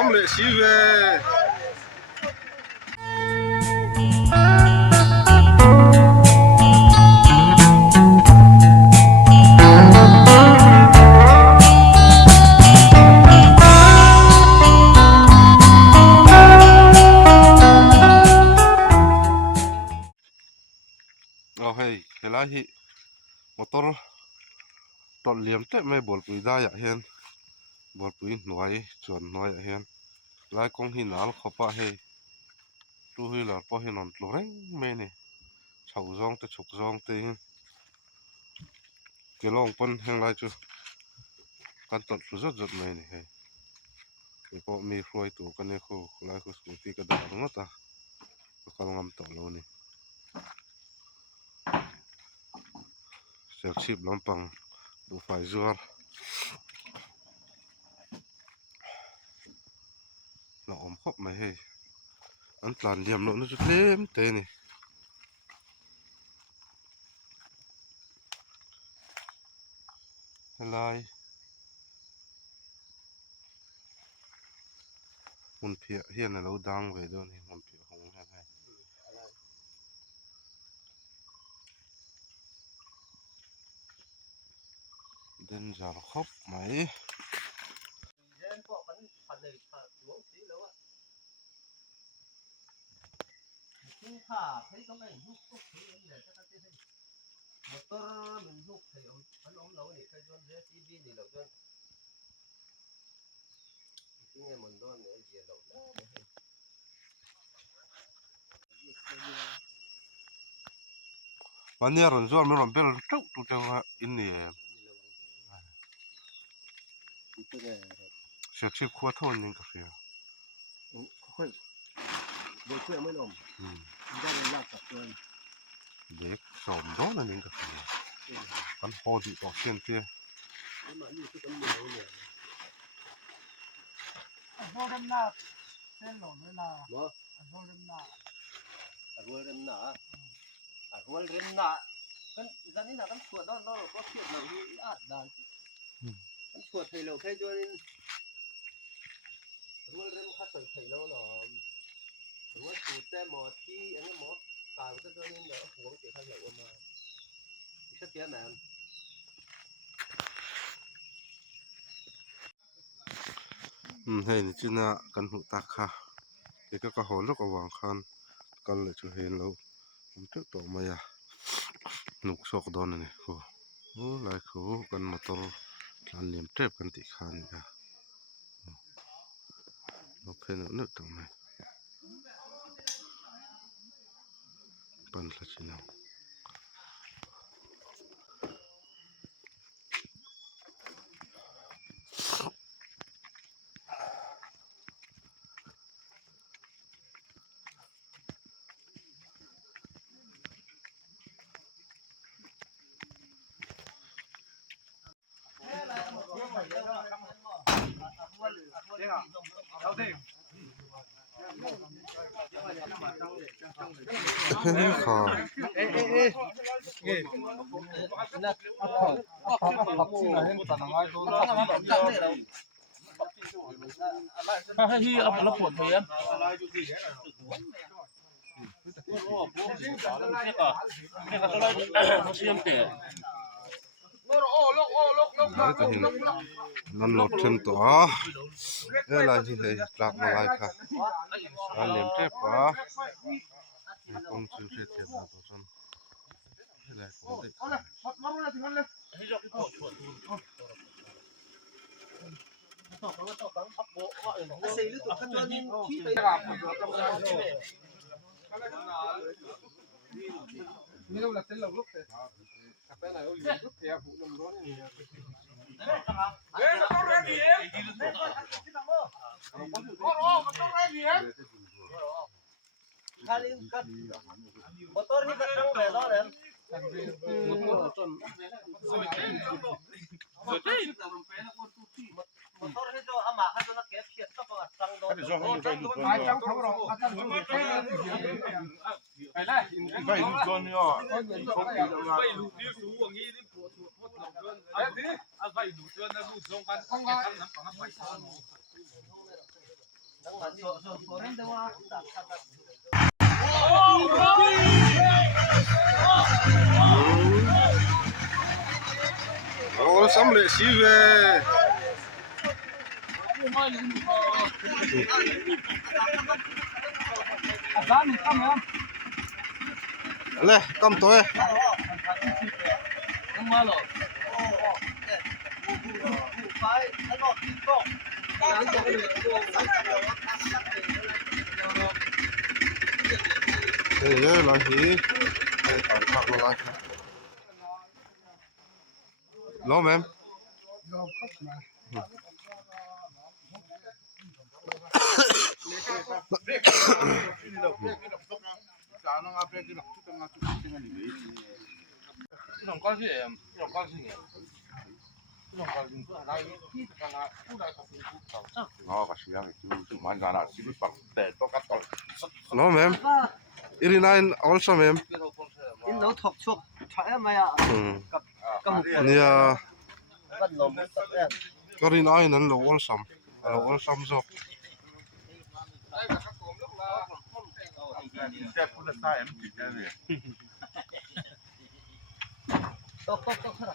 sam le si ve hey helahi motor tot liam te mai bol pui da ya hian bol pui hnuai chuan hnuai a hian lai kong hi nal khopa hei tu hi la po hi non tloreng me ni chau zong te chuk zong te kelong pon heng lai chu kan tot lu zot zot mai ni hei ipo mi hruai tu kan ne khu lai khu scooty ka da ngota kal ngam to lo ni sel chip lampang du fai zuar na om khop mai hei an tlan liam lo nu chu tlem te ni helai mun phia hian a lo dang ve do ni mun phia hong ha hai den jar khop mai motor mình hút thì anh ống lẩu này cái con rét TV này lẩu con nghe mình đó nữa gì lẩu đóวันนี้รอนซ้อนไม่รอนเป็นทุกจังหวะอินนี่เสียชีพขั้วทนยังกาแฟค่อยโดยเชื่อไม่ลมได้ยากกับเกินเด็กสมโดนนั่นกาแฟมันพอดีออกเส้นเตี้ยมาอยู่ที่ต้นไม้เนี่ยพอดำหน้าเส้นหล่นเวลาเนาะพอดำหน้ารัวเริ่มหนารัวเริ่มหนากันจันนี่นะกันสวดนอนก็เสียดเราที่อาดด่านกันสวดไทยเราแค่จนรัวเริ่มคัดใส่ไทยเราหรอรัวสูดแต่หมอที่อันนี้หมอกายก็จะนี่เนาะหัวเจ็บข้างไหนออกมาอีกสักเดียวแม่เฮ้ยนี่จีน่ากันหุตักค่ะเด็กก็หอลูกเอาวางคันกันเลยจะเห็นเราผมจะต่อมาอย่าหนุกซอกดอนนี่โอ้หลายคู่กันมาต่อการเลี้ยงเจ็บกันติขันกันเราเพิ่งนึกตรงไหนปันละจีน่าเฮ้ยค่ะให้ที่เอาแล้วปวดเพี้ยนนี่ก็ต้องเชื่อมเตะนั่นรถเช่นตัวอะไรที่ให้กลับมาไล่ค่ะการเลี้ยงเจ็บปะคงชื่อเสียเทียบนะตัวฉันอะไรของเด็กสี่หรือตัวขั้นตอนนี้ที่ไปนี่เราเต้นเราลุกเตะไปไหนเราลุกเตะผู้นำร้อนนี่ต้องเรียนดีต้องเรียนดีคารินกับมอเตอร์นี่ก็ต้องไปแล้วเนี่ยมอเตอร์นี่จะอามาให้ตัวนักเก็บเขียดก็ประจังโดนจังเขาเราจังไปได้ไปดูจนย่อไปดูที่สูงอย่างนี้ที่ปวดหลังเกินไปดูเกินนะดูตรงกันต้องการน้ำปังไป ทั้งมันส่วนนั้นแต่ว่าตัด Oh, samle siwe. Le, kam to e. Ye la hi. Ai ta khak lo la. Lo mem. No, kasi yang itu mana nak sibuk pakte to kat tol. No mem. 89 also mem. in no thok chok thaya maya kam Nia ban lom tak karin ai nan lo olsam. Lo olsam zo. Saya pun dah saya mesti jadi. tok khara